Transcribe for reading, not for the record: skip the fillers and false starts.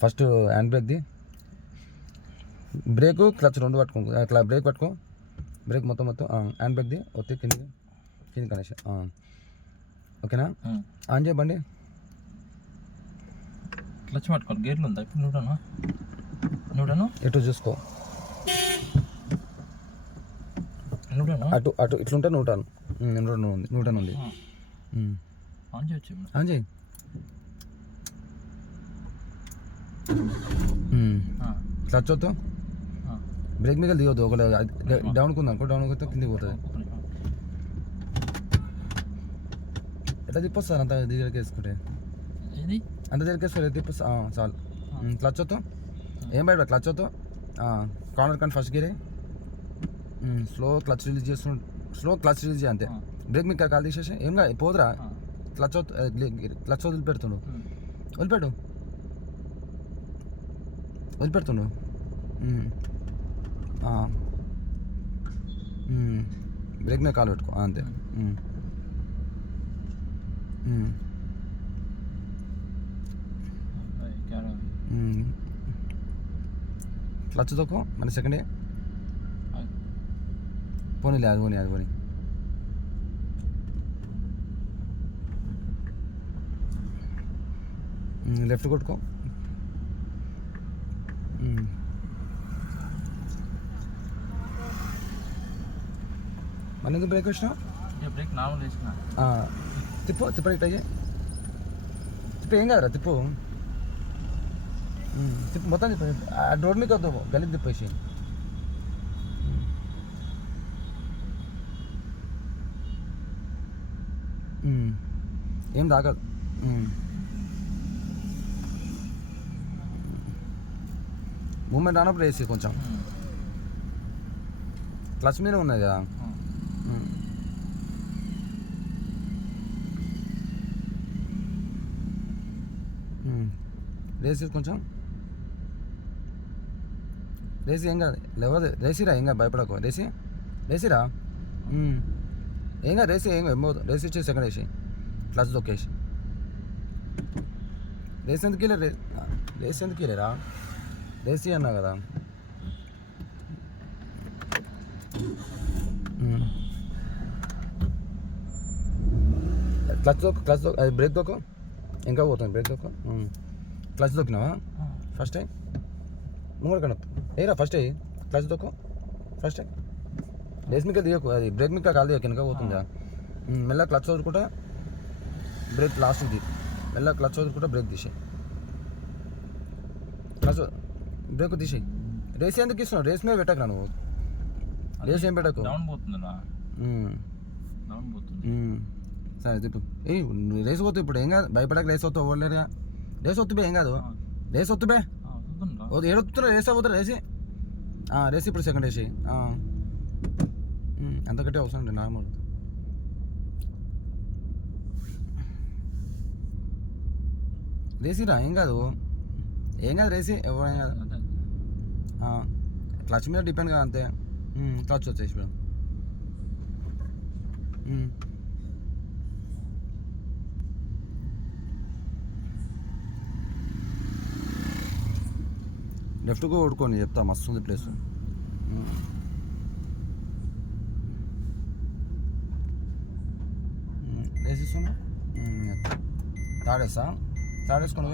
First hand బ్రేక్ది, break clutch రెండు పట్టుకో, అట్లా బ్రేక్ పట్టుకో, బ్రేక్ మొత్తం హ్యాండ్ బ్రేక్ది ఒత్తి కింది కనెక్షన్. ఓకేనా? ఆన్ చేయ బండి. క్లచ్ పట్టుకోవాలి. గేర్లు ఉందా ఇప్పుడు? నూడను ఎటు చూసుకో, అటు అటు ఇట్లుంటే నూటాను ఉంది. ఆన్ చేయొచ్చు. ఆన్ చేయి. క్లచ్ వద్దు, బ్రేక్ మీద దిగొద్దు. ఒక డౌన్కి ఉంది అనుకో, డౌన్కి వస్తే కిందికి పోతుంది. ఎట్లా తిప్పొస్తారు అంత దగ్గరికి వేసుకుంటే? అంత దగ్గరికి వేసుకోలేదు, తిప్పొస్తా చాలు. క్లచ్ వద్దు, ఏం బయట క్లచ్ వద్దు. కార్నర్ కానీ ఫస్ట్ గేరే, స్లో క్లచ్ రిలీజ్ చేయ అంతే. బ్రేక్ మీకు కాల్ తీసేసి ఏం కాదు, పోదురా. క్లచ్ వదిలిపెడుతుండు, వదిలిపెడుతుండు. బ్రేక్ మీద కాలు పెట్టుకో అంతే. క్లచ్ తోకో మన సెకండే. పోనీలే, అది పోనీ. లెఫ్ట్ కొట్టుకో. మన ఎందుకు బ్రేక్ వచ్చినావు? బ్రేక్ నార్మల్ వేసుకున్నా. తిప్పు ఇట్ అయ్యే తిప్పు, ఏం కాదురా తిప్పు మొత్తం తిప్పు. ఆ రోడ్ మీకు వద్దాము, గలీజ్ తిప్పేసి. ఏం తాగదు. మూమెంట్ రానప్పుడు వేసి కొంచెం క్లచ్ మీద ఉన్నది కదా. రేసి కొంచెం రేసి, ఏం కాదు లేవదు. రేసిరా, ఏం కాదు, భయపడకు. రేసిరా, ఏం కాదు. ఏం కాదు, రేసి ఇచ్చేసి సెకండ్ వేసి క్లచ్ దొక్కేసి. రేసి ఎందుకు వెళ్ళరా? రేసి అన్నా కదా. క్లచ్ దొక్కు, అది బ్రేక్ దొక్కు, ఇంకా పోతుంది. బ్రేక్ దొక్కు, క్లచ్ దొక్కినావా ఫస్ట్ టైం? ముంగడు కనప్పు ఏరా ఫస్ట్ అయ్యి క్లచ్ దొక్కు ఫస్ట్. రేస్ మీకు దిగకు, అది బ్రేక్ మీకు కాలు దిగకు, వెనక పోతుందా. మెల్ల క్లచ్ వదులుకుంటా బ్రేక్ లాస్ట్ ది, మెల్ల క్లచ్ వదులుకుంటా బ్రేక్ తీసేయి. క్లచ్ బ్రేక్ తీసేయి. రేస్ ఎందుకు ఇస్తున్నావు? రేస్ మీద పెట్టకు నువ్వు, రేస్ ఏం పెట్టకు. సరే తిప్పు. రేస్ వద్దు ఇప్పుడు, ఏం కాదు, భయపడక. రేస్ వద్దు, ఓడలేరుగా. రేస్ వద్దు బే, ఏం కాదు. రేస్ వద్దు బే, ఏడొత్తున్నా. రేస్ అవ్వద్దు, రేసి ఇప్పుడు సెకండ్ వేసి. అంతకంటే అవసరం లేదు, నార్మల్. రేసిరా, ఏం కాదు రేసి, ఎవరైనా కాదు. క్లచ్ మీద డిపెండ్ కాదు అంతే. క్లచ్ వచ్చేసి ఇప్పుడు లెఫ్ట్గా కొడుకోండి, చెప్తా, మస్తు ఉంది ప్లేస్. వేసేస్తున్నా, తాడేస్తా, తాడేసుకుని